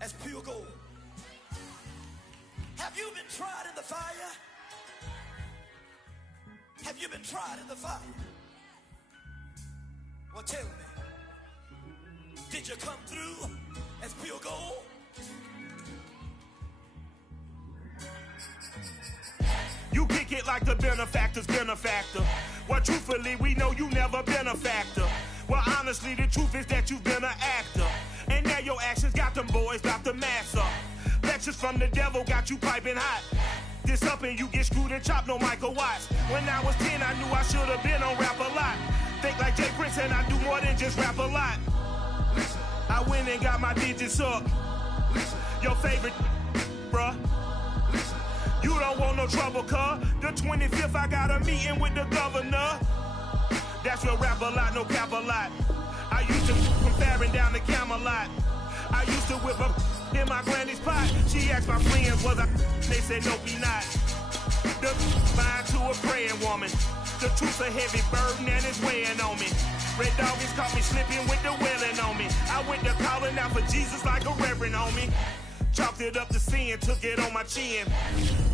as pure gold. Have you been tried in the fire? Have you been tried in the fire? Well, tell me, did you come through as pure gold? You kick it like the benefactor's benefactor. Well, truthfully, we know you never been a factor. Well, honestly, the truth is that you've been an actor. And now your actions got them boys about to mass up. Lectures from the devil got you piping hot. This up and you get screwed and chopped, no Michael Watts. When I was 10, I knew I should have been on rap a lot. Think like Jay Prince and I do more than just rap a lot. Listen. I went and got my digits up. Listen. Your favorite, bruh. Listen. You don't want no trouble, cuz. The 25th, I got a meeting with the governor. That's real rap a lot, no cap a lot. I used to from Farron down to Camelot. I used to whip up in my granny's pot. She asked my friends, was I? They said, no, be not. The mind to a praying woman. The truth's a heavy burden and it's weighing on me. Red Doggies caught me slipping with the wailing on me. I went to calling out for Jesus like a reverend on me. Chalked it up to sin, took it on my chin.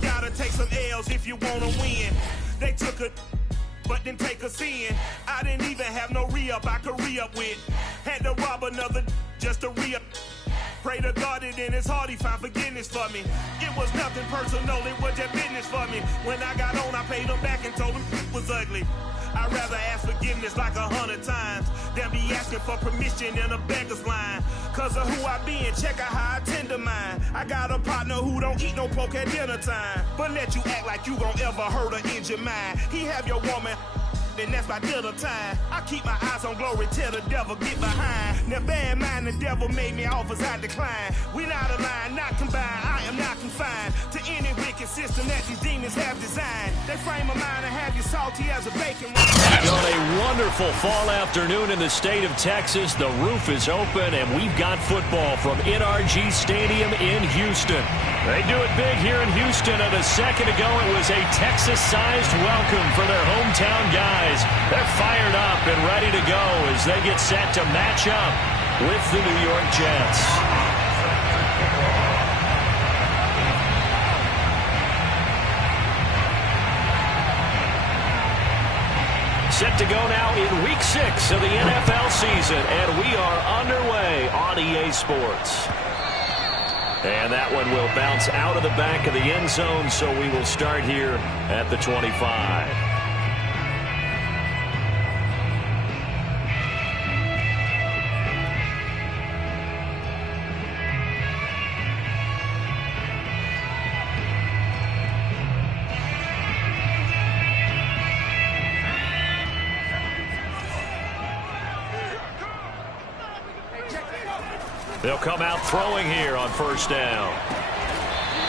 Gotta take some L's if you wanna win. They took a but didn't take a sin. I didn't even have no re-up I could re-up with. Had to rob another just to re-up. Pray to God that in his heart he found forgiveness for me. It was nothing personal, it was just business for me. When I got on, I paid him back and told him it was ugly. I'd rather ask forgiveness like 100 times than be asking for permission in a beggar's line. Cause of who I be and check out how I tend to mine. I got a partner who don't eat no pork at dinner time, but let you act like you gon' ever hurt or injure mine. He have your woman, then that's my dinner time. I keep my eyes on glory till the devil get behind. Now bear in mind the devil made me offers I decline. We not aligned, not combined, I am not confined to any wicked system that these demons have designed. They frame a mind and have you salty as a bacon. On a wonderful fall afternoon in the state of Texas, the roof is open and we've got football from NRG Stadium in Houston. They do it big here in Houston, and a second ago it was a Texas-sized welcome for their hometown guys. They're fired up and ready to go as they get set to match up with the New York Jets. Set to go now in Week 6 of the NFL season, and we are underway on EA Sports. And that one will bounce out of the back of the end zone, so we will start here at the 25. They'll come out throwing here on first down.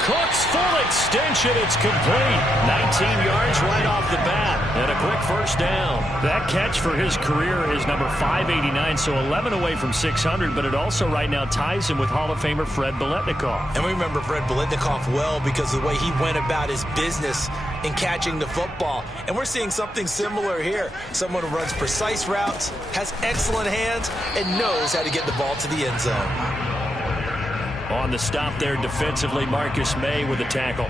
Cooks full extension. It's complete. 19 yards right off the bat. And a quick first down. That catch for his career is number 589, so 11 away from 600, but it also right now ties him with Hall of Famer Fred Biletnikoff. And we remember Fred Biletnikoff well because of the way he went about his business in catching the football. And we're seeing something similar here. Someone who runs precise routes, has excellent hands, and knows how to get the ball to the end zone. On the stop there defensively, Marcus May with a tackle.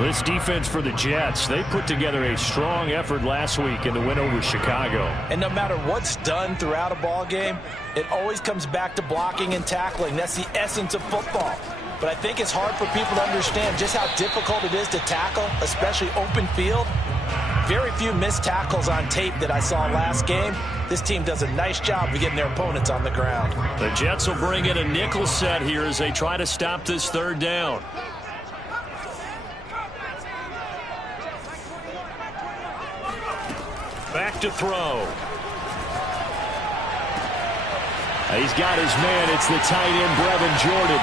This defense for the Jets, they put together a strong effort last week in the win over Chicago. And no matter what's done throughout a ball game, it always comes back to blocking and tackling. That's the essence of football. But I think it's hard for people to understand just how difficult it is to tackle, especially open field. Very few missed tackles on tape that I saw last game. This team does a nice job of getting their opponents on the ground. The Jets will bring in a nickel set here as they try to stop this third down. Back to throw. He's got his man. It's the tight end, Brevin Jordan.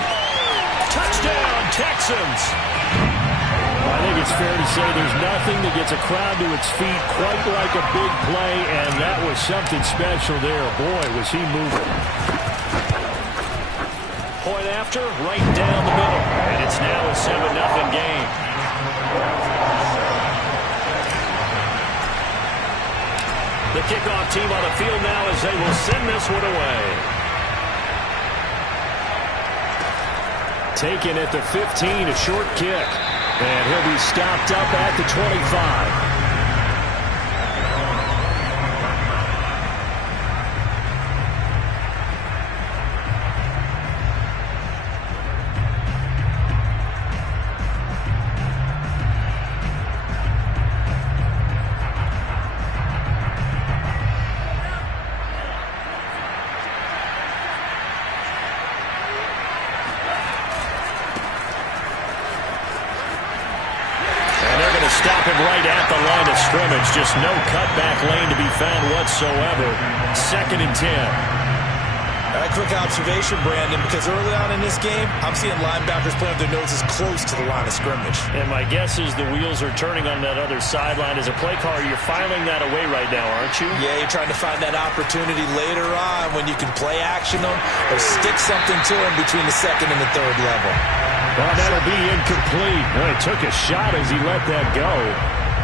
Touchdown, Texans. I think it's fair to say there's nothing that gets a crowd to its feet quite like a big play, and that was something special there. Boy, was he moving. Point after, right down the middle, and it's now a 7-0 game. The kickoff team on the field now as they will send this one away. Taken at the 15, a short kick. And he'll be stopped up at the 25. Stop him right at the line of scrimmage. Just no cutback lane to be found whatsoever. 2nd and 10. A quick observation, Brandon, because early on in this game, I'm seeing linebackers playing their noses close to the line of scrimmage. And my guess is the wheels are turning on that other sideline. As a play caller, you're filing that away right now, aren't you? Yeah, you're trying to find that opportunity later on when you can play action them or stick something to them between the 2nd and the 3rd level. Well, that'll be incomplete. Well, he took a shot as he let that go.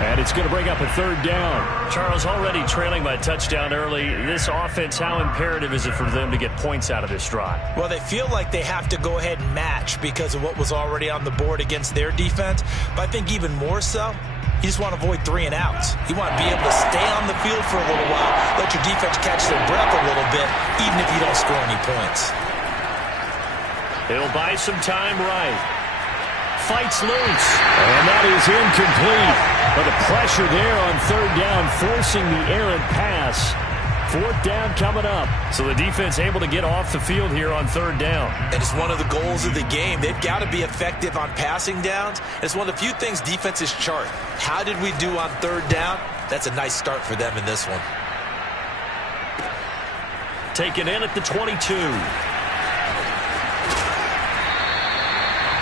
And it's going to bring up a 3rd down. Charles, already trailing by touchdown early. This offense, how imperative is it for them to get points out of this drive? Well, they feel like they have to go ahead and match because of what was already on the board against their defense. But I think even more so, you just want to avoid 3 and outs. You want to be able to stay on the field for a little while, let your defense catch their breath a little bit, even if you don't score any points. He'll buy some time right. Fights loose. And that is incomplete. But the pressure there on 3rd down, forcing the errant pass. 4th down coming up. So the defense able to get off the field here on 3rd down. And it's one of the goals of the game. They've got to be effective on passing downs. It's one of the few things defenses chart. How did we do on 3rd down? That's a nice start for them in this one. Taken in at the 22.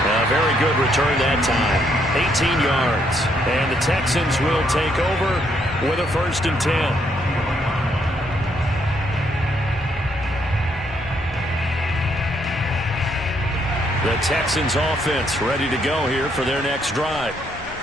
A very good return that time. 18 yards. And the Texans will take over with a 1st and 10. The Texans offense ready to go here for their next drive.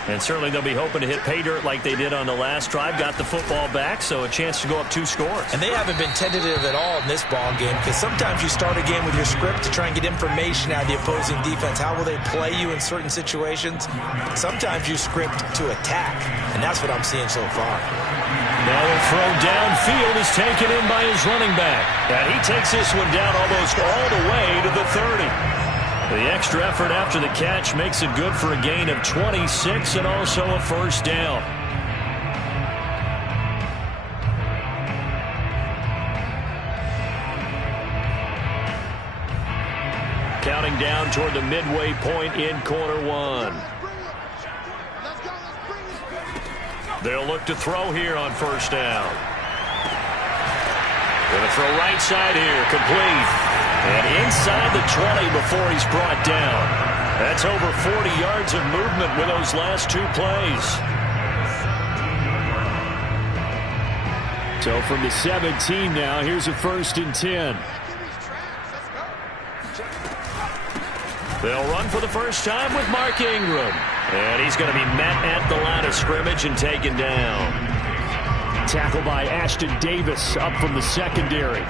And certainly they'll be hoping to hit pay dirt like they did on the last drive. Got the football back, so a chance to go up 2 scores. And they haven't been tentative at all in this ball game because sometimes you start a game with your script to try and get information out of the opposing defense. How will they play you in certain situations? Sometimes you script to attack, and that's what I'm seeing so far. Now the throw downfield is taken in by his running back. And he takes this one down almost all the way to the 30. The extra effort after the catch makes it good for a gain of 26 and also a 1st down. Counting down toward the midway point in quarter 1. They'll look to throw here on 1st down. Going to throw right side here, complete. And inside the 20 before he's brought down. That's over 40 yards of movement with those last 2 plays. So from the 17 now, here's a 1st and 10. They'll run for the first time with Mark Ingram. And he's going to be met at the line of scrimmage and taken down. Tackle by Ashton Davis up from the secondary.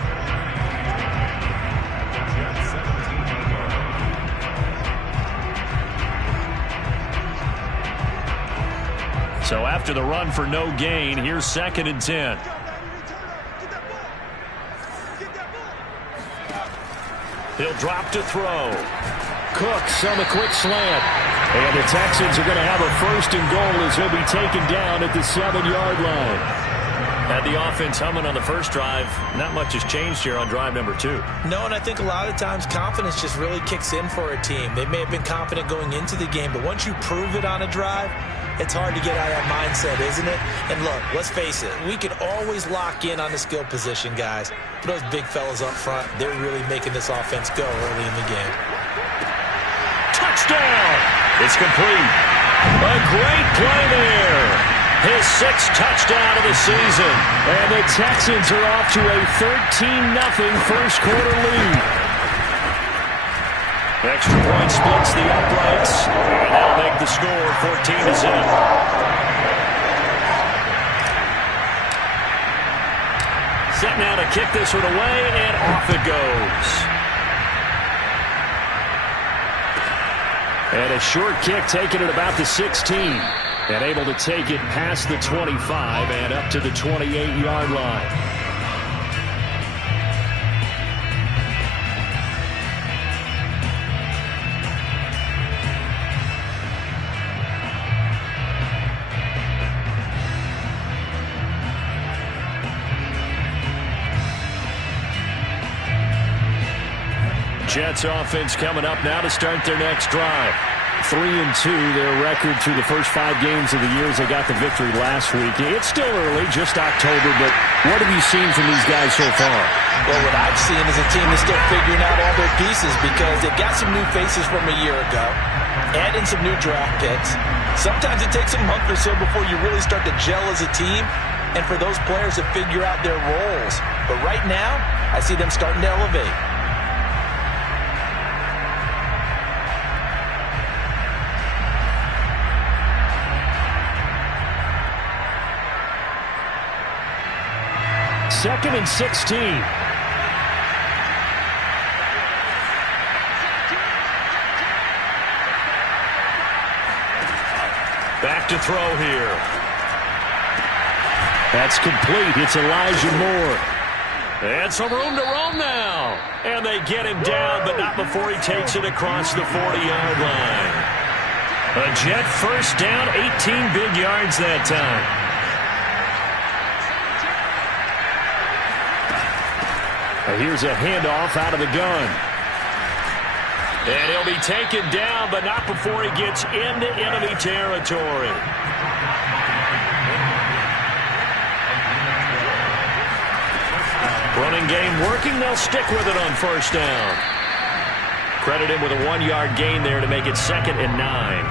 So after the run for no gain, here's 2nd and 10. He'll drop to throw. Cooks on the quick slant. And the Texans are going to have a 1st and goal as he'll be taken down at the 7-yard line. Had the offense humming on the first drive. Not much has changed here on drive number 2. No, and I think a lot of times confidence just really kicks in for a team. They may have been confident going into the game, but once you prove it on a drive, it's hard to get out of that mindset, isn't it? And look, let's face it, we can always lock in on the skill position, guys. But those big fellas up front, they're really making this offense go early in the game. Touchdown! It's complete. A great play there. His 6th touchdown of the season. And the Texans are off to a 13-0 first quarter lead. Extra point splits the uprights. And they'll make the score 14-0. Set now to kick this one away, and off it goes. And a short kick taken at about the 16. And able to take it past the 25 and up to the 28-yard line. Jets offense coming up now to start their next drive. 3-2, their record through the first 5 games of the year as they got the victory last week. It's still early, just October, but what have you seen from these guys so far? Well, what I've seen is a team that's still figuring out all their pieces because they've got some new faces from a year ago, adding some new draft picks. Sometimes it takes a month or so before you really start to gel as a team and for those players to figure out their roles. But right now, I see them starting to elevate. Second and 16. Back to throw here. That's complete. It's Elijah Moore. And some room to roam now. And they get him down, but not before he takes it across the 40-yard line. A Jet first down, 18 big yards that time. Here's a handoff out of the gun. And he'll be taken down, but not before he gets into enemy territory. Running game working. They'll stick with it on first down. Credit him with a 1-yard gain there to make it 2nd and 9.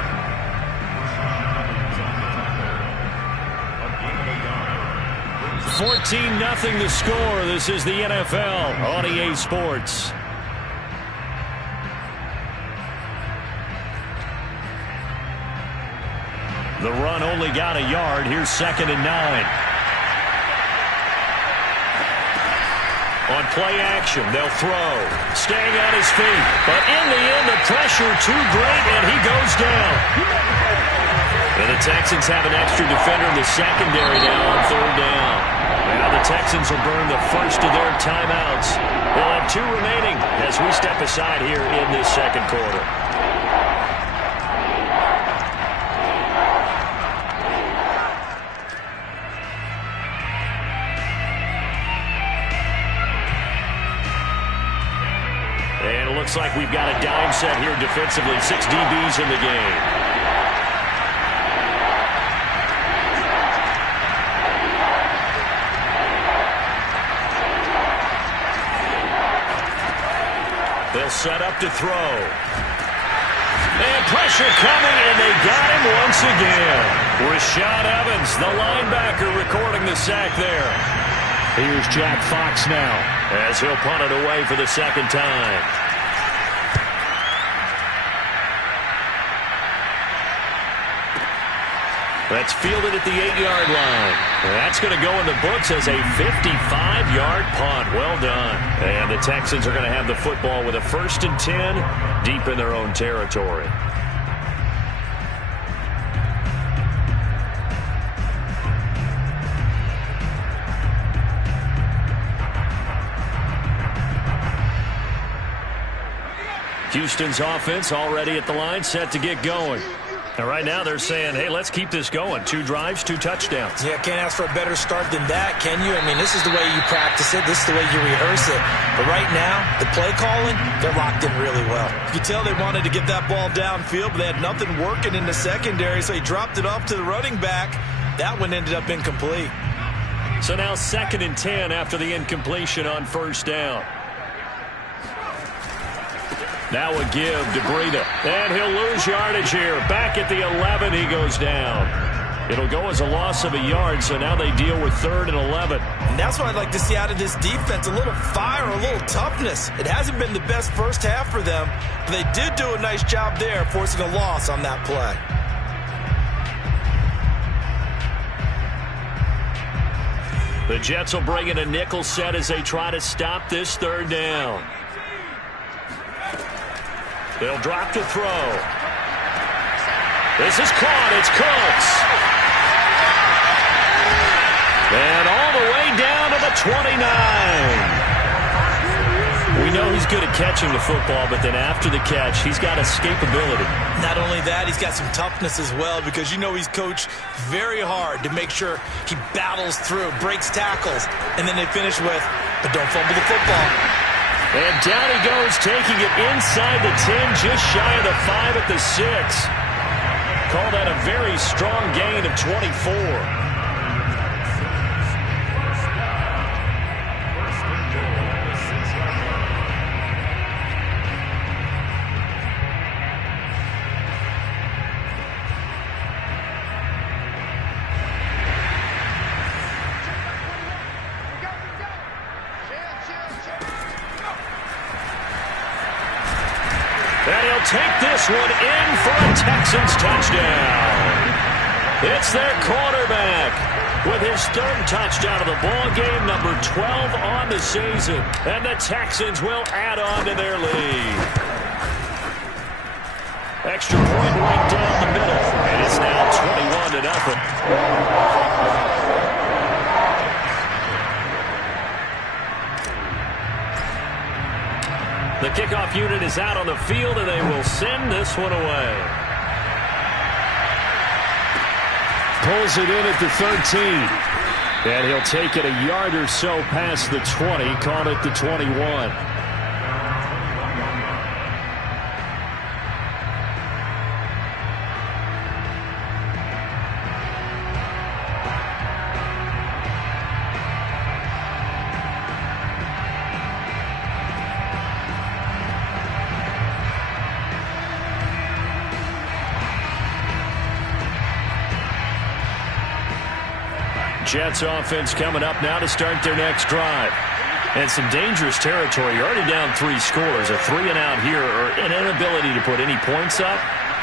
14-0 the score. This is the NFL on EA Sports. The run only got a yard. Here's 2nd and 9. On play action, they'll throw. Staying on his feet. But in the end, the pressure too great, and he goes down. And the Texans have an extra defender in the secondary now on 3rd down. Now the Texans will burn the first of their timeouts. They'll have 2 remaining as we step aside here in this 2nd quarter. And it looks like we've got a dime set here defensively. 6 DBs in the game. They'll set up to throw. And pressure coming, and they got him once again. Rashad Evans, the linebacker, recording the sack there. Here's Jack Fox now as he'll punt it away for the 2nd time. That's fielded at the 8-yard line. That's going to go in the books as a 55-yard punt. Well done. And the Texans are going to have the football with a 1st and 10 deep in their own territory. Houston's offense already at the line, set to get going. And right now they're saying, hey, let's keep this going. 2 drives, 2 touchdowns. Yeah, can't ask for a better start than that, can you? I mean, this is the way you practice it. This is the way you rehearse it. But right now, the play calling, they're locked in really well. You can tell they wanted to get that ball downfield, but they had nothing working in the secondary, so he dropped it off to the running back. That one ended up incomplete. So now 2nd and 10 after the incompletion on 1st down. Now a give to Breida. And he'll lose yardage here. Back at the 11, he goes down. It'll go as a loss of a yard, so now they deal with 3rd and 11. And that's what I'd like to see out of this defense, a little fire, a little toughness. It hasn't been the best first half for them, but they did do a nice job there, forcing a loss on that play. The Jets will bring in a nickel set as they try to stop this 3rd down. They'll drop to throw. This is caught. It's Cooks. And all the way down to the 29. We know he's good at catching the football, but then after the catch, he's got escapability. Not only that, he's got some toughness as well, because you know he's coached very hard to make sure he battles through, breaks tackles, and then they finish with, but don't fumble the football. And down he goes, taking it inside the 10, just shy of the 5 at the 6. Call that a very strong gain of 24. And he'll take this one in for a Texans touchdown. It's their quarterback with his 3rd touchdown of the ball game, number 12 on the season. And the Texans will add on to their lead. Extra point right down the middle, and it's now 21-0. The kickoff unit is out on the field, and they will send this one away. Pulls it in at the 13. And he'll take it a yard or so past the 20, call it the 21. Jets offense coming up now to start their next drive. And some dangerous territory. You're already down 3 scores. A 3-and-out here, or an inability to put any points up.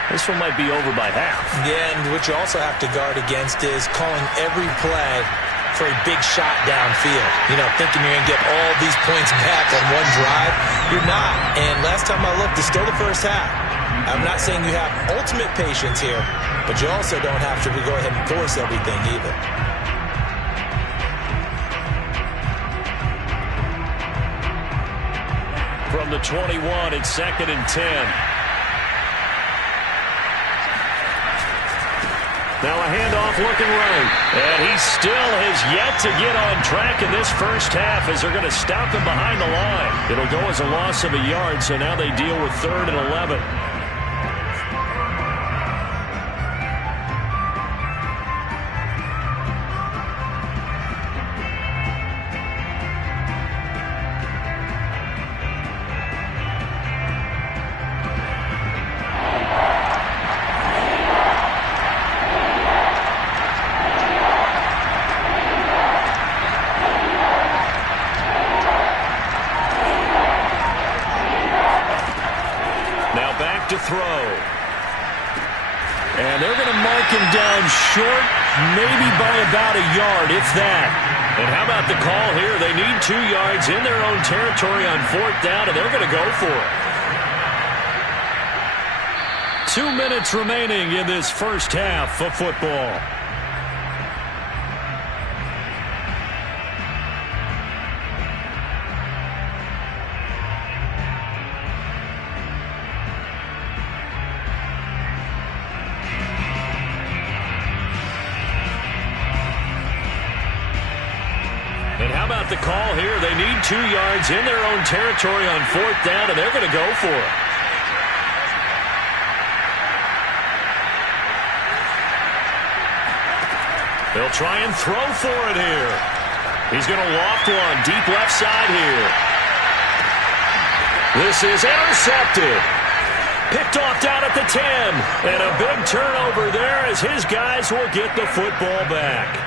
This one might be over by half. Yeah, and what you also have to guard against is calling every play for a big shot downfield. You know, thinking you're going to get all these points back on one drive. You're not. And last time I looked, it's still the first half. I'm not saying you have ultimate patience here, but you also don't have to go ahead and force everything either. From the 21, it's 2nd and 10. Now a handoff looking right. And he still has yet to get on track in this first half as they're going to stop him behind the line. It'll go as a loss of a yard, so now they deal with 3rd and 11. To throw. And they're going to mark him down short, maybe by about a yard, if that. And how about the call here? They need 2 yards in their own territory on 4th down, and they're going to go for it. 2 minutes remaining in this first half of football. And how about the call here? They need 2 yards in their own territory on 4th down, and they're going to go for it. They'll try and throw for it here. He's going to loft one deep left side here. This is intercepted. Picked off down at the 10. And a big turnover there as his guys will get the football back.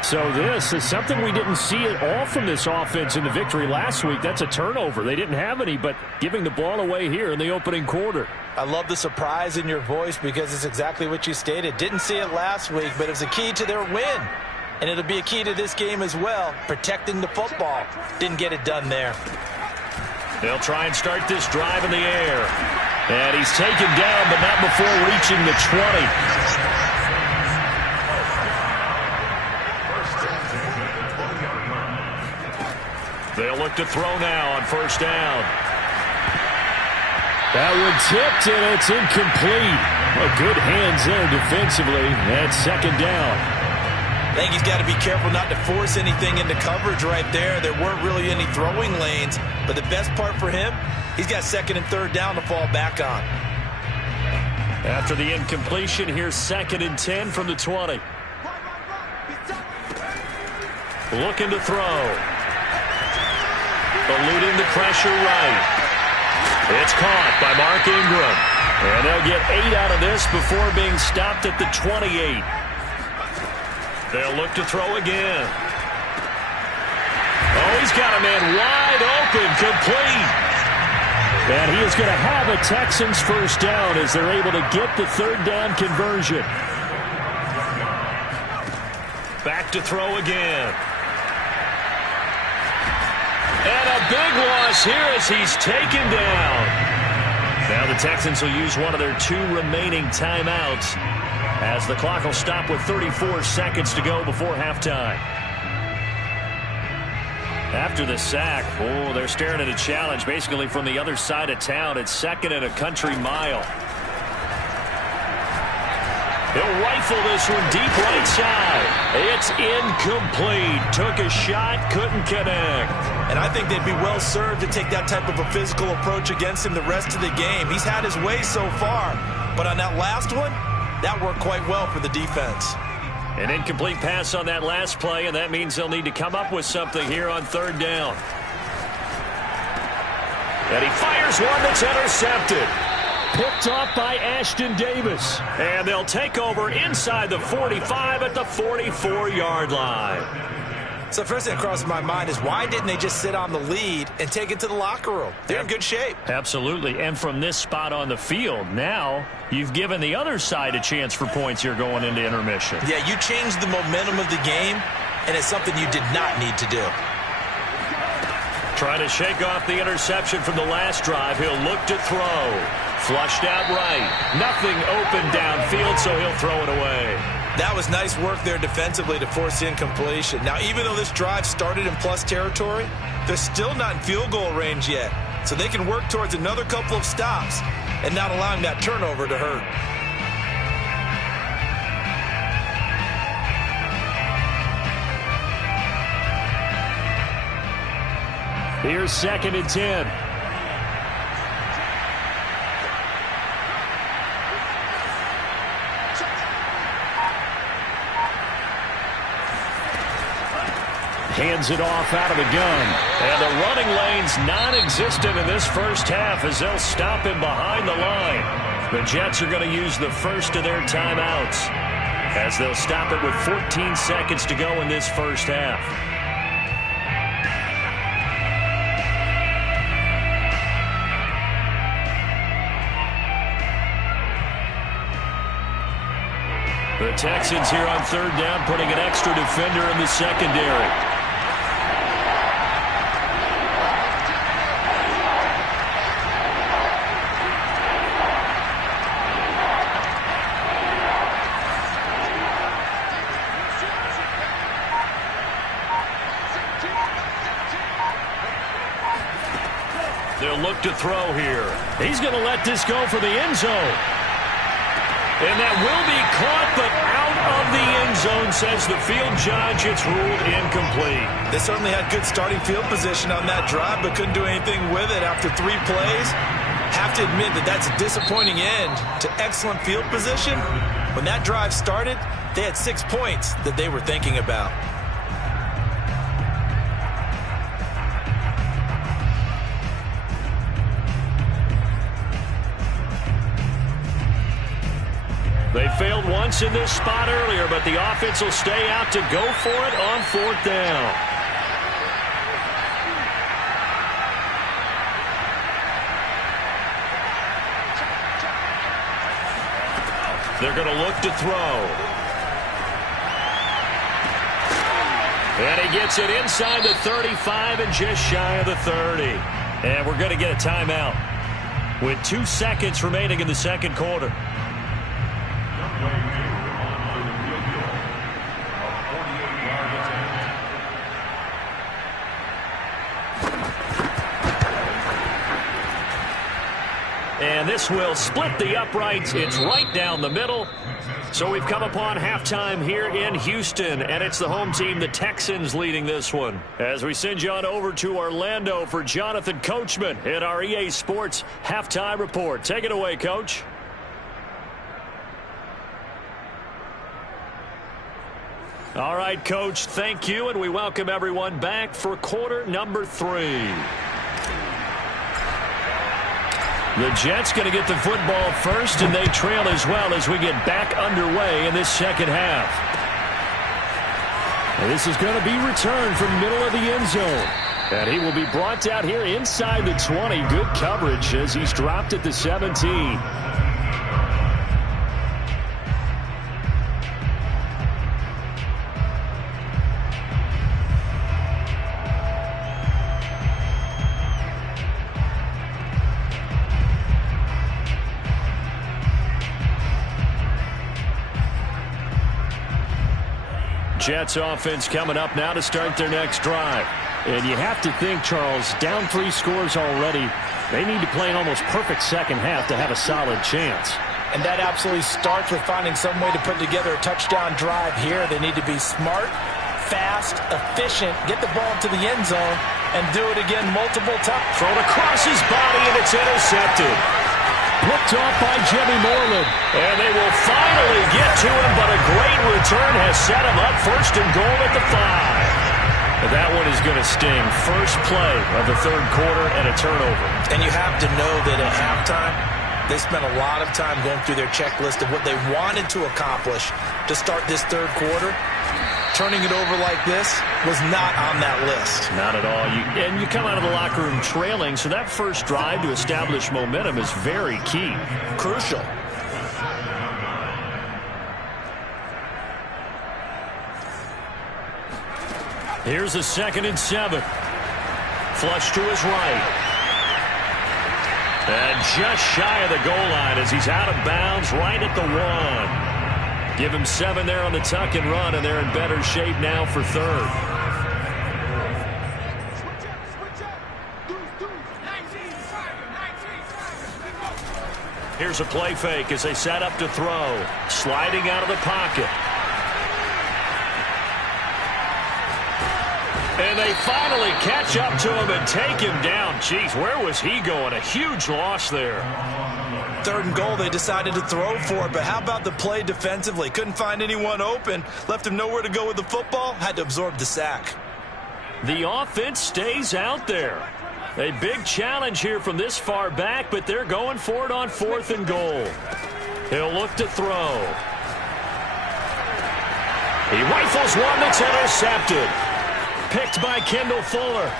So this is something we didn't see at all from this offense in the victory last week. That's a turnover. They didn't have any, but giving the ball away here in the opening quarter. I love the surprise in your voice because it's exactly what you stated. Didn't see it last week, but it was a key to their win. And it'll be a key to this game as well, protecting the football. Didn't get it done there. They'll try and start this drive in the air. And he's taken down, but not before reaching the 20. They'll look to throw now on first down. That one tipped, and it's incomplete. A good hands there defensively. That's second down. I think he's got to be careful not to force anything into coverage right there. There weren't really any throwing lanes, but the best part for him, he's got second and third down to fall back on. After the incompletion, here's second and 10 from the 20. Looking to throw. Eluding the pressure right. It's caught by Mark Ingram. And they'll get 8 out of this before being stopped at the 28. They'll look to throw again. Oh, he's got a man wide open, complete. And he is going to have a Texans first down as they're able to get the third down conversion. Back to throw again. And a big loss here as he's taken down. Now the Texans will use one of their 2 remaining timeouts as the clock will stop with 34 seconds to go before halftime. After the sack, oh, they're staring at a challenge basically from the other side of town. It's second and a country mile. He'll rifle this one deep right side. It's incomplete. Took a shot, couldn't connect. And I think they'd be well served to take that type of a physical approach against him the rest of the game. He's had his way so far, but on that last one, that worked quite well for the defense. An incomplete pass on that last play, and that means they'll need to come up with something here on third down. And he fires one that's intercepted. Picked off by Ashton Davis. And they'll take over inside the 45 at the 44-yard line. So first thing that crossed my mind is why didn't they just sit on the lead and take it to the locker room? They're in good shape. Absolutely. And from this spot on the field, now you've given the other side a chance for points here going into intermission. Yeah, you changed the momentum of the game, and it's something you did not need to do. Trying to shake off the interception from the last drive. He'll look to throw. Flushed out right. Nothing open downfield, so he'll throw it away. That was nice work there defensively to force incompletion. Now, even though this drive started in plus territory, they're still not in field goal range yet. So they can work towards another couple of stops and not allowing that turnover to hurt. Here's second and 10. Hands it off out of the gun. And the running lane's non-existent in this first half as they'll stop him behind the line. The Jets are going to use the first of their timeouts as they'll stop it with 14 seconds to go in this first half. The Texans here on third down putting an extra defender in the secondary. They'll look to throw here. He's going to let this go for the end zone. And that will be caught, but out of the end zone, says the field judge. It's ruled incomplete. They certainly had good starting field position on that drive, but couldn't do anything with it after 3 plays. Have to admit that that's a disappointing end to excellent field position. When that drive started, they had 6 points that they were thinking about. They failed once in this spot earlier, but the offense will stay out to go for it on fourth down. They're going to look to throw. And he gets it inside the 35 and just shy of the 30. And we're going to get a timeout. with 2 seconds remaining in the second quarter. And this will split the uprights. It's right down the middle. So we've come upon halftime here in Houston, and it's the home team, the Texans, leading this one. As we send you on over to Orlando for Jonathan Coachman in our EA Sports Halftime Report. Take it away, Coach. All right, Coach, thank you, and we welcome everyone back for quarter number 3. The Jets going to get the football first, and they trail as well as we get back underway in this second half. And this is going to be returned from the middle of the end zone. And he will be brought down here inside the 20. Good coverage as he's dropped at the 17. Jets offense coming up now to start their next drive. And you have to think, Charles, down 3 scores already. They need to play an almost perfect second half to have a solid chance. And that absolutely starts with finding some way to put together a touchdown drive here. They need to be smart, fast, efficient, get the ball to the end zone, and do it again multiple times. Thrown across his body, and it's intercepted. Picked off by Jimmy Moreland. And they will finally get to him, but a great return has set him up first and goal at the 5. And that one is going to sting. First play of the third quarter and a turnover. And you have to know that at halftime, they spent a lot of time going through their checklist of what they wanted to accomplish to start this third quarter. Turning it over like this was not on that list. Not at all. And you come out of the locker room trailing, so that first drive to establish momentum is very key. Crucial. Here's a 2nd and 7. Flush to his right. And just shy of the goal line as he's out of bounds right at the 1. Give him 7 there on the tuck and run, and they're in better shape now for third. Here's a play fake as they set up to throw. Sliding out of the pocket. And they finally catch up to him and take him down. Jeez, where was he going? A huge loss there. 3rd and goal, they decided to throw for it, but how about the play defensively? Couldn't find anyone open, left him nowhere to go with the football, had to absorb the sack. The offense stays out there. A big challenge here from this far back, but they're going for it on 4th and goal. He'll look to throw. He rifles one that's intercepted. Picked by Kendall Fuller.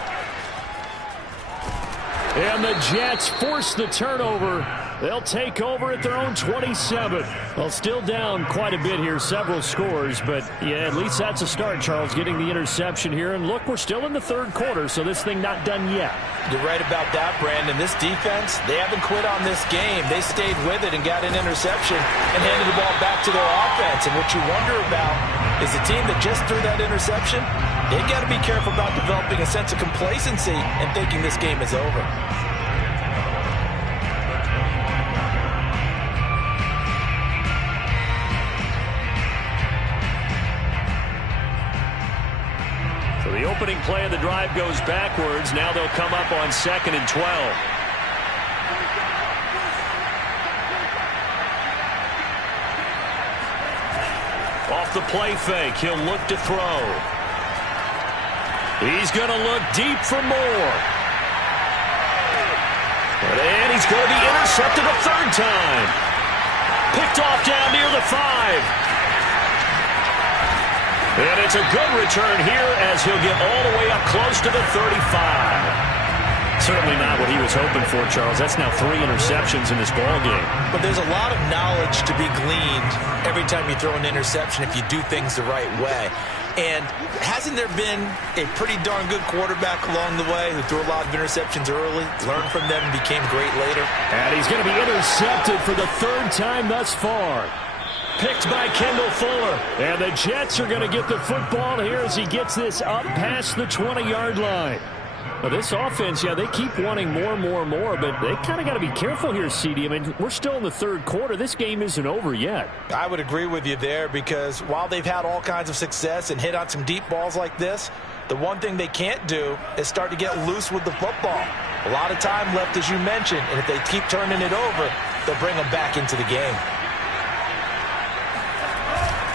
And the Jets force the turnover. They'll take over at their own 27. Well, still down quite a bit here, several scores, but yeah, at least that's a start, Charles, getting the interception here. And look, we're still in the third quarter, so this thing not done yet. You're right about that, Brandon. This defense, they haven't quit on this game. They stayed with it and got an interception and handed the ball back to their offense. And what you wonder about is the team that just threw that interception, they've got to be careful about developing a sense of complacency and thinking this game is over. The opening play of the drive goes backwards. Now they'll come up on 2nd and 12. Off the play fake, he'll look to throw. He's going to look deep for more. And he's going to be intercepted a 3rd time. Picked off down near the 5. And it's a good return here as he'll get all the way up close to the 35. Certainly not what he was hoping for, Charles. That's now 3 interceptions in this ball game. But there's a lot of knowledge to be gleaned every time you throw an interception if you do things the right way. And hasn't there been a pretty darn good quarterback along the way who threw a lot of interceptions early, learned from them, and became great later? And he's going to be intercepted for the third time thus far. Picked by Kendall Fuller. And the Jets are going to get the football here as he gets this up past the 20-yard line. Well, this offense, yeah, they keep wanting more, but they kind of got to be careful here, CD. I mean, we're still in the third quarter. This game isn't over yet. I would agree with you there because while they've had all kinds of success and hit on some deep balls like this, the one thing they can't do is start to get loose with the football. A lot of time left, as you mentioned, and if they keep turning it over, they'll bring them back into the game.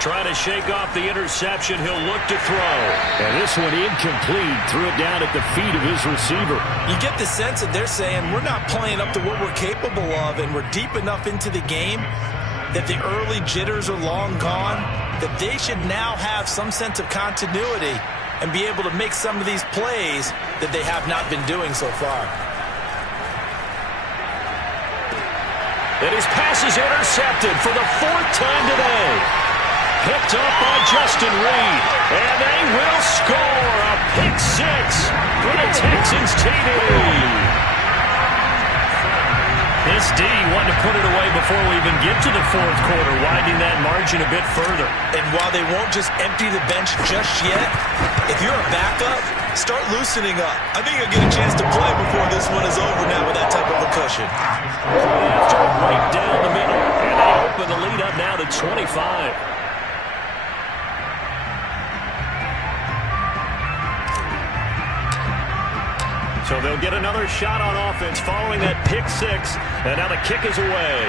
Trying to shake off the interception. He'll look to throw. And this one incomplete. Threw it down at the feet of his receiver. You get the sense that they're saying we're not playing up to what we're capable of, and we're deep enough into the game that the early jitters are long gone, that they should now have some sense of continuity and be able to make some of these plays that they have not been doing so far. And his pass is intercepted for the fourth time today. Picked up by Justin Reed. And they will score a pick six for the Texans TD. This D wanted to put it away before we even get to the fourth quarter, widening that margin a bit further. And while they won't just empty the bench just yet, if you're a backup, start loosening up. I think you'll get a chance to play before this one is over now with that type of a cushion. After right down the middle. And they open the lead up now to 25. So they'll get another shot on offense following that pick six. And now the kick is away.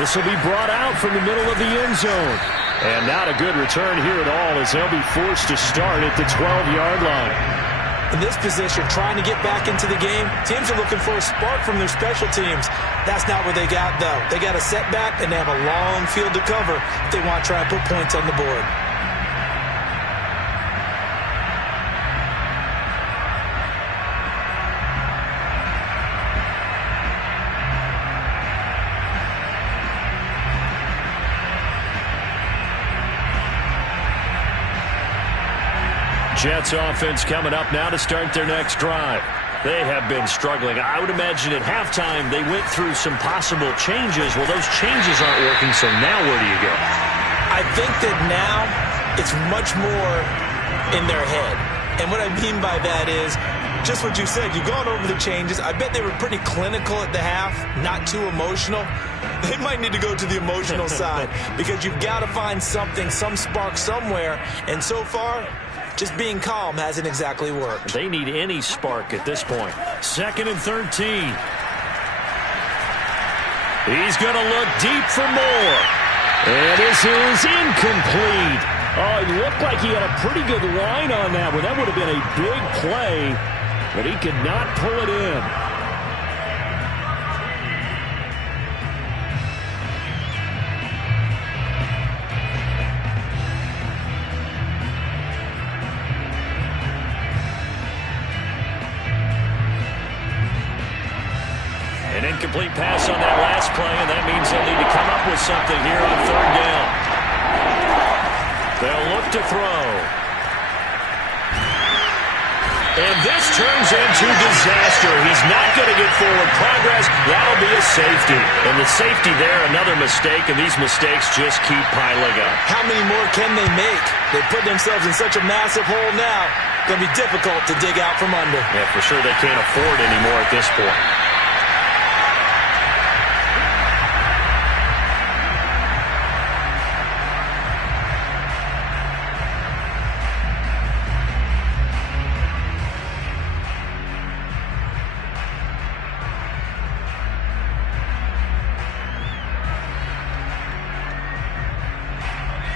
This will be brought out from the middle of the end zone. And not a good return here at all as they'll be forced to start at the 12-yard line. In this position, trying to get back into the game, teams are looking for a spark from their special teams. That's not what they got, though. They got a setback, and they have a long field to cover if they want to try and put points on the board. Jets offense coming up now to start their next drive. They have been struggling. I would imagine at halftime they went through some possible changes. Well, those changes aren't working, so now where do you go? I think that now it's much more in their head. And what I mean by that is just what you said. You've gone over the changes. I bet they were pretty clinical at the half, not too emotional. They might need to go to the emotional side because you've got to find something, some spark somewhere. And so far, just being calm hasn't exactly worked. They need any spark at this point. 2nd and 13. He's going to look deep for more. And this is incomplete. Oh, it looked like he had a pretty good line on that one. That would have been a big play, but he could not pull it in. An incomplete pass on that last play, and that means they'll need to come up with something here on 3rd down. They'll look to throw. And this turns into disaster. He's not going to get forward progress. That'll be a safety. And the safety there, another mistake, and these mistakes just keep piling up. How many more can they make? They put themselves in such a massive hole now. Going to be difficult to dig out from under. Yeah, for sure they can't afford anymore at this point.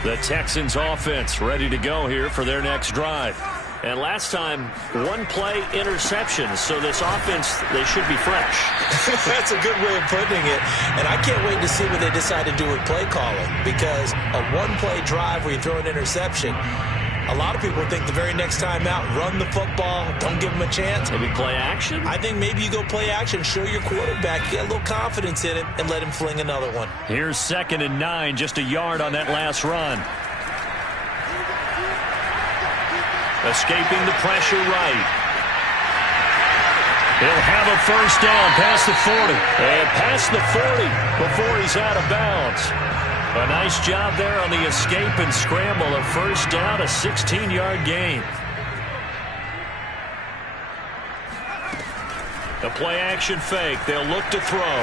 The Texans offense ready to go here for their next drive. And last time, one play interception. So this offense, they should be fresh. That's a good way of putting it. And I can't wait to see what they decide to do with play calling. Because a one-play drive where you throw an interception, A lot of people think the very next time out, run the football, don't give him a chance. Maybe play action? I think maybe you go play action, show your quarterback, get a little confidence in him, and let him fling another one. Here's 2nd and 9, just a yard on that last run. Escaping the pressure right. He'll have a first down past the 40. And past the 40 before he's out of bounds. A nice job there on the escape and scramble. A first down, a 16-yard gain. The play-action fake. They'll look to throw.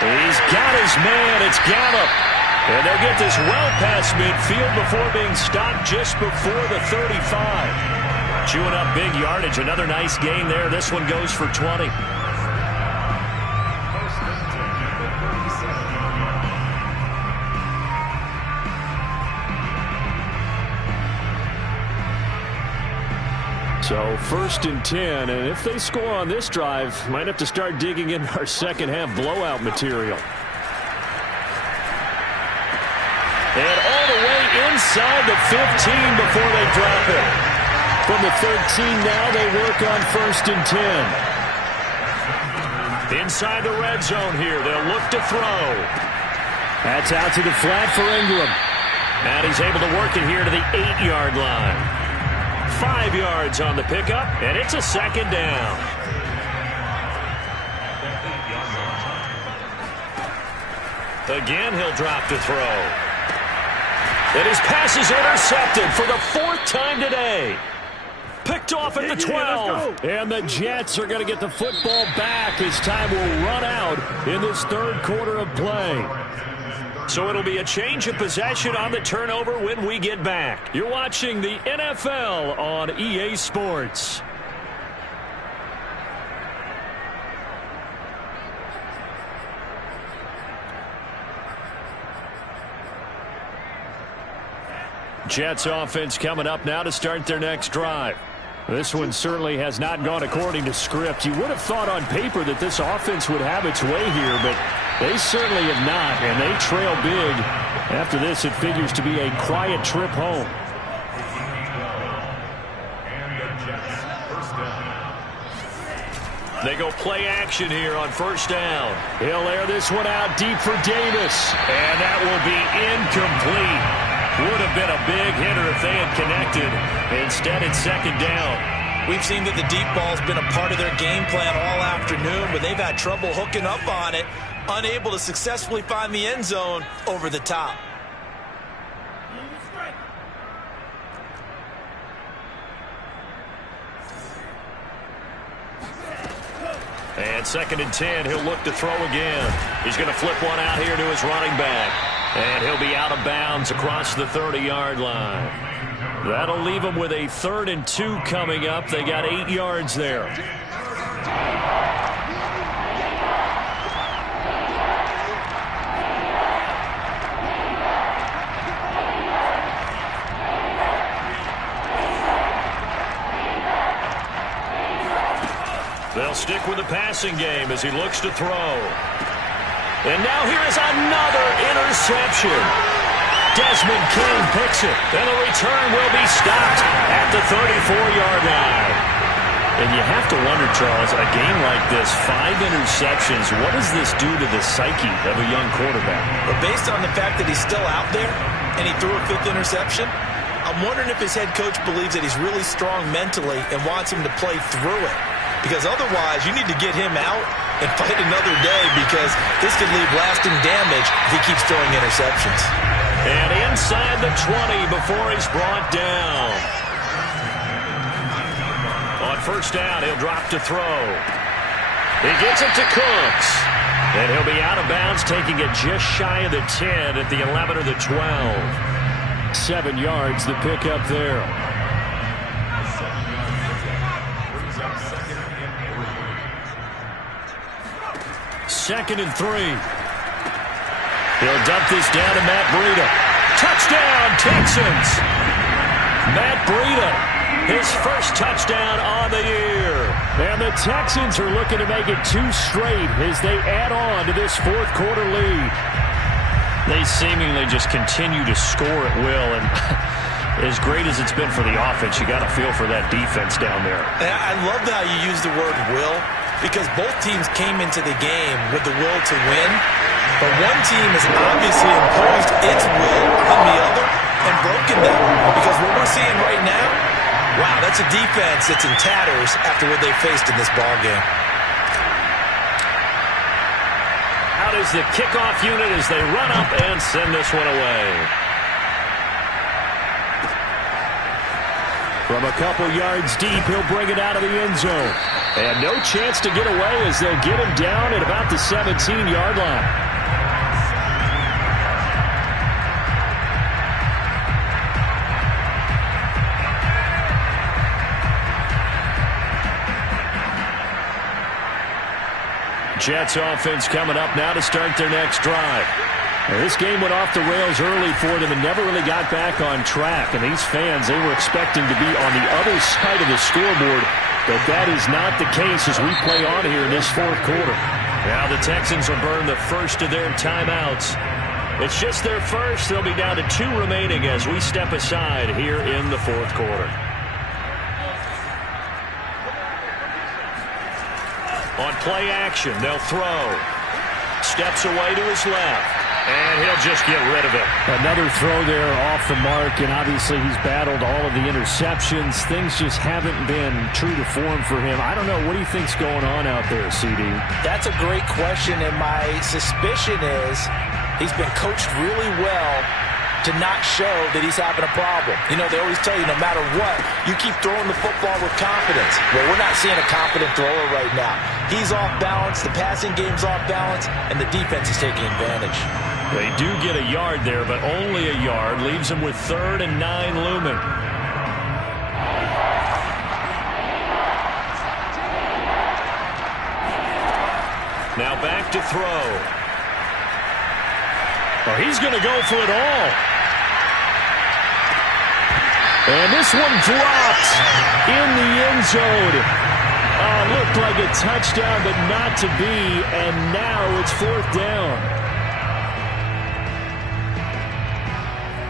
He's got his man. It's Gallup. And they'll get this well past midfield before being stopped just before the 35. Chewing up big yardage. Another nice gain there. This one goes for 20. So 1st and 10, and if they score on this drive, might have to start digging in our second half blowout material. And all the way inside the 15 before they drop it. From the 13 now, they work on 1st and 10. Inside the red zone here, they'll look to throw. That's out to the flat for Ingram. And he's able to work it here to the 8-yard line. 5 yards on the pickup, and it's a 2nd down. Again, he'll drop to throw. And his pass is intercepted for the 4th time today. Picked off at the 12. And the Jets are going to get the football back as time will run out in this 3rd quarter of play. So it'll be a change of possession on the turnover when we get back. You're watching the NFL on EA Sports. Jets offense coming up now to start their next drive. This one certainly has not gone according to script. You would have thought on paper that this offense would have its way here, but they certainly have not, and they trail big. After this, it figures to be a quiet trip home. They go play action here on 1st down. He'll air this one out deep for Davis, and that will be incomplete. Would have been a big hitter if they had connected. Instead, it's 2nd down. We've seen that the deep ball's been a part of their game plan all afternoon, but they've had trouble hooking up on it, unable to successfully find the end zone over the top. And 2nd and 10, he'll look to throw again. He's going to flip one out here to his running back. And he'll be out of bounds across the 30-yard line. That'll leave them with a 3rd and 2 coming up. They got 8 yards there. They'll stick with the passing game as he looks to throw. And now here is another interception. Desmond King picks it. And the return will be stopped at the 34-yard line. And you have to wonder, Charles, a game like this, 5 interceptions, what does this do to the psyche of a young quarterback? But based on the fact that he's still out there and he threw a 5th interception, I'm wondering if his head coach believes that he's really strong mentally and wants him to play through it. Because otherwise, you need to get him out and fight another day, because this could leave lasting damage if he keeps throwing interceptions. And inside the 20 before he's brought down. On 1st down, he'll drop to throw. He gets it to Cooks. And he'll be out of bounds, taking it just shy of the 10 at the 11 or the 12. 7 yards, the pickup there. 2nd and 3. He'll dump this down to Matt Breida. Touchdown, Texans! Matt Breida, his first touchdown on the year. And the Texans are looking to make it 2 straight as they add on to this 4th quarter lead. They seemingly just continue to score at will, and As great as it's been for the offense, you got to feel for that defense down there. And I love how you use the word will, because both teams came into the game with the will to win, but one team has obviously imposed its will on the other and broken them. Because what we're seeing right now, wow, that's a defense that's in tatters after what they faced in this ball game. Out is the kickoff unit as they run up and send this one away. From a couple yards deep, he'll bring it out of the end zone. And no chance to get away as they'll get him down at about the 17-yard line. Jets offense coming up now to start their next drive. Now, this game went off the rails early for them and never really got back on track. And these fans, they were expecting to be on the other side of the scoreboard, but that is not the case as we play on here in this fourth quarter. Now the Texans will burn the first of their timeouts. It's just their first. They'll be down to 2 remaining as we step aside here in the fourth quarter. On play action, they'll throw. Steps away to his left. And he'll just get rid of it. Another throw there off the mark, and obviously he's battled all of the interceptions. Things just haven't been true to form for him. I don't know. What do you think's going on out there, CD? That's a great question, and my suspicion is he's been coached really well to not show that he's having a problem. You know, they always tell you no matter what, you keep throwing the football with confidence. Well, we're not seeing a confident thrower right now. He's off balance, the passing game's off balance, and the defense is taking advantage. They do get a yard there, but only a yard. Leaves them with 3rd and 9 looming. Now back to throw. Oh, he's going to go for it all. And this one dropped in the end zone. Looked like a touchdown, but not to be. And now it's 4th down.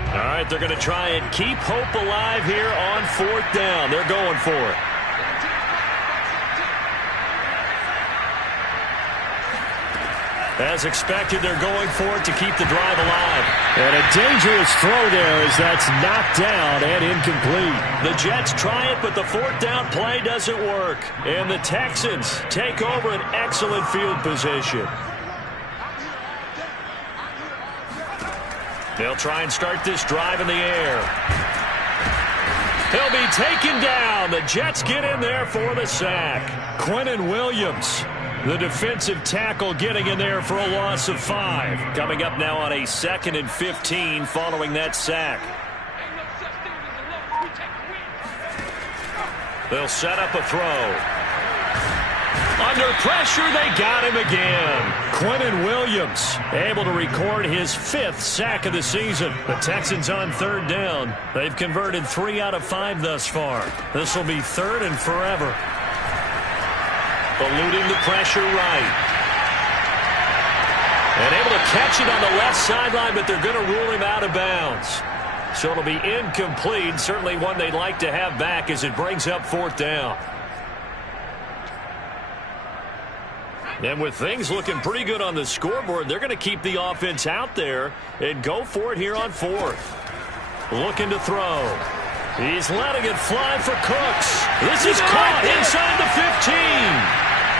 All right, they're going to try and keep hope alive here on 4th down. They're going for it. As expected, they're going for it to keep the drive alive. And a dangerous throw there as that's knocked down and incomplete. The Jets try it, but the 4th down play doesn't work. And the Texans take over an excellent field position. They'll try and start this drive in the air. He'll be taken down. The Jets get in there for the sack. Quinnen Williams, the defensive tackle, getting in there for a loss of 5. Coming up now on a 2nd and 15 following that sack. They'll set up a throw. Under pressure, they got him again. Quinnen Williams able to record his 5th sack of the season. The Texans on 3rd down. They've converted 3 out of 5 thus far. This will be 3rd and forever. Eluding the pressure right. And able to catch it on the left sideline, but they're going to rule him out of bounds. So it'll be incomplete. Certainly one they'd like to have back as it brings up 4th down. And with things looking pretty good on the scoreboard, they're going to keep the offense out there and go for it here on 4th. Looking to throw. He's letting it fly for Cooks. This is caught inside the 15.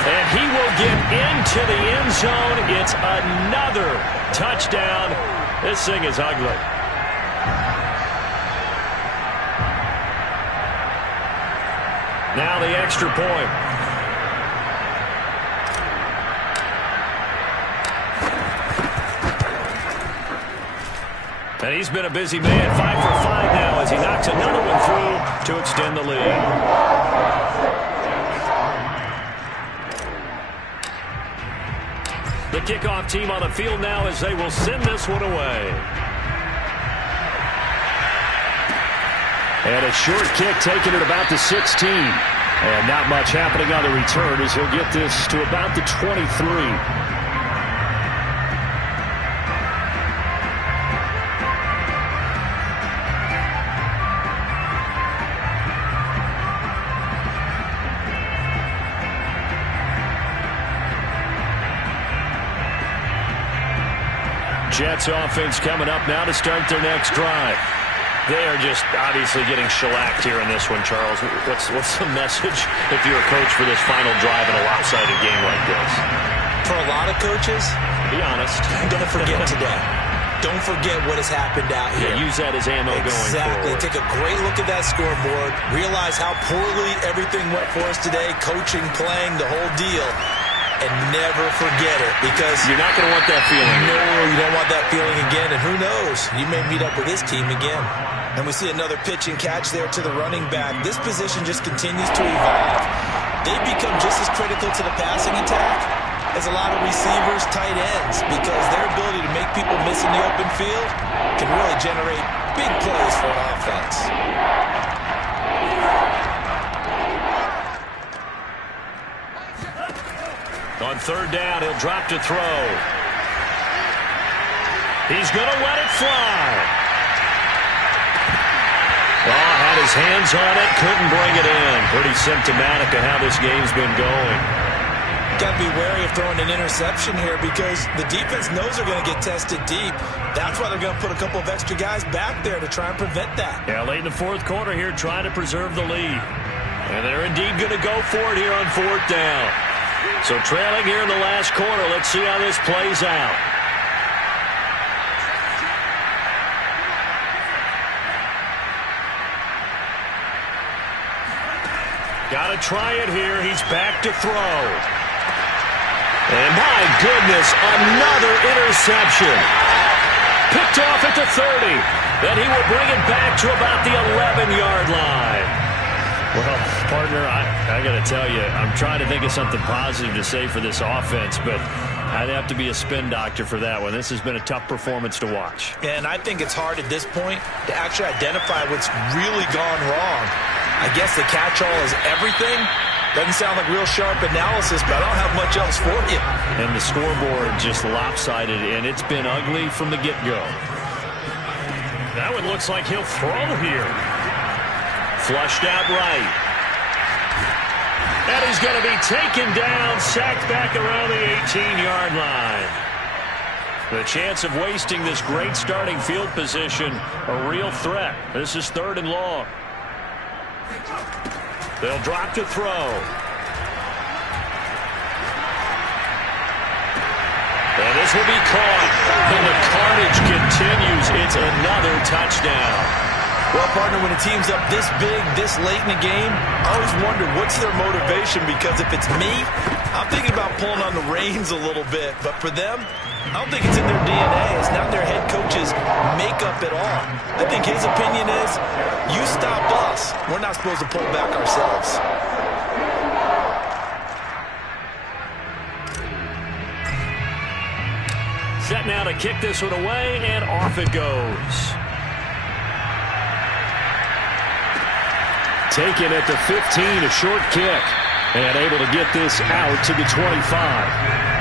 And he will get into the end zone. It's another touchdown. This thing is ugly. Now the extra point. And he's been a busy man, 5 for 5 now as he knocks another one through to extend the lead. The kickoff team on the field now as they will send this one away. And a short kick taken at about the 16. And not much happening on the return as he'll get this to about the 23. Jets offense coming up now to start their next drive. They are just obviously getting shellacked here in this one, Charles. What's the message if you're a coach for this final drive in a lopsided game like this? For a lot of coaches, be honest. Don't forget today. Don't forget what has happened out here. Yeah, use that as ammo going forward. Exactly. Take a great look at that scoreboard. Realize how poorly everything went for us today. Coaching, playing, the whole deal. And never forget it, because you're not going to want that feeling. No, you don't want that feeling again. And who knows? You may meet up with this team again. And we see another pitch and catch there to the running back. This position just continues to evolve. They become just as critical to the passing attack as a lot of receivers, tight ends, because their ability to make people miss in the open field can really generate big plays for an offense. On third down, he'll drop to throw. He's going to let it fly. Oh, had his hands on it, couldn't bring it in. Pretty symptomatic of how this game's been going. Got to be wary of throwing an interception here, because the defense knows they're going to get tested deep. That's why they're going to put a couple of extra guys back there to try and prevent that. Yeah, late in the fourth quarter here, trying to preserve the lead. And they're indeed going to go for it here on fourth down. So trailing here in the last quarter. Let's see how this plays out. Got to try it here. He's back to throw. And my goodness, another interception. Picked off at the 30. Then he will bring it back to about the 11-yard line. Well, partner, I got to tell you, I'm trying to think of something positive to say for this offense, but I'd have to be a spin doctor for that one. This has been a tough performance to watch. And I think it's hard at this point to actually identify what's really gone wrong. I guess the catch-all is everything. Doesn't sound like real sharp analysis, but I don't have much else for you. And the scoreboard just lopsided, and it's been ugly from the get-go. That one looks like he'll throw here. Flushed out right. And he's going to be taken down, sacked back around the 18-yard line. The chance of wasting this great starting field position, a real threat. This is third and long. They'll drop to throw. And this will be caught. And the carnage continues. It's another touchdown. Well, partner, when a team's up this big, this late in the game, I always wonder what's their motivation, because if it's me, I'm thinking about pulling on the reins a little bit. But for them, I don't think it's in their DNA. It's not their head coach's makeup at all. I think his opinion is, you stopped us. We're not supposed to pull back ourselves. Set now to kick this one away, and off it goes. Taken at the 15, a short kick, and able to get this out to the 25.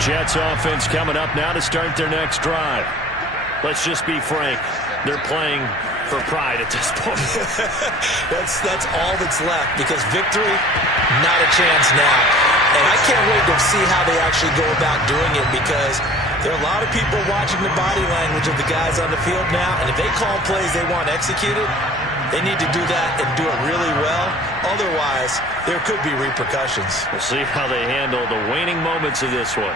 Jets offense coming up now to start their next drive. Let's just be frank. They're playing for pride at this point. That's all that's left, because victory, not a chance now. And I can't wait to see how they actually go about doing it, because there are a lot of people watching the body language of the guys on the field now, and if they call plays they want executed, they need to do that and do it really well. Otherwise, there could be repercussions. We'll see how they handle the waning moments of this one.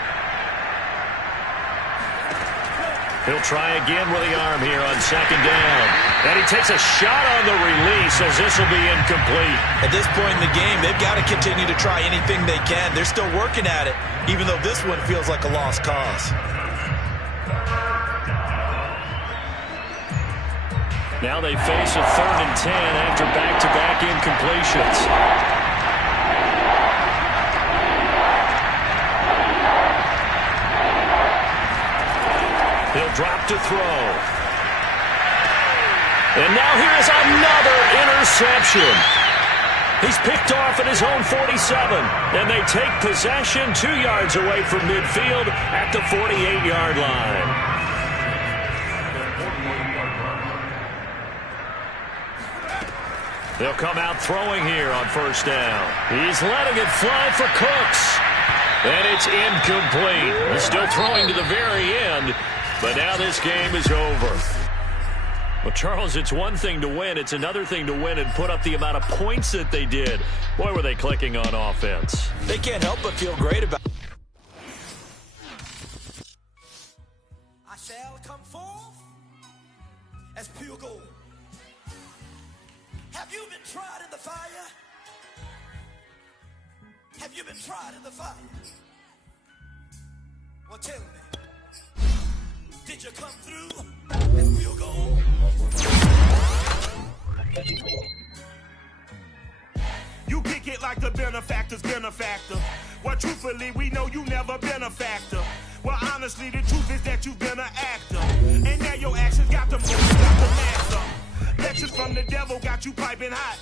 He'll try again with the arm here on second down. And he takes a shot on the release, as this will be incomplete. At this point in the game, they've got to continue to try anything they can. They're still working at it, even though this one feels like a lost cause. Now they face a 3rd and 10 after back-to-back incompletions. He'll drop to throw. And now here is another interception. He's picked off at his own 47, and they take possession 2 yards away from midfield at the 48-yard line. They'll come out throwing here on first down. He's letting it fly for Cooks, and it's incomplete. He's still throwing to the very end, but now this game is over. Well, Charles, it's one thing to win. It's another thing to win and put up the amount of points that they did. Boy, were they clicking on offense. They can't help but feel great about it. I shall come forth as pure gold. Have you been tried in the fire? Have you been tried in the fire? Well, tell me, did you come through as pure gold? You kick it like the benefactor's benefactor. Well, truthfully, we know you never been a factor. Well, honestly, the truth is that you've been an actor. And now your actions got the most, got the master. Lectures from the devil got you piping hot.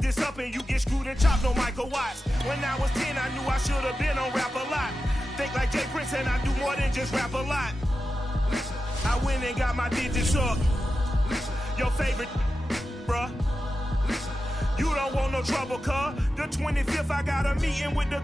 This up and you get screwed and chopped on Michael Watts. When I was 10, I knew I should have been on rap a lot. Think like Jay Prince and I do more than just rap a lot. I went and got my digits up. Your favorite, bruh. You don't want no trouble, cuz. The 25th, I got a meeting with the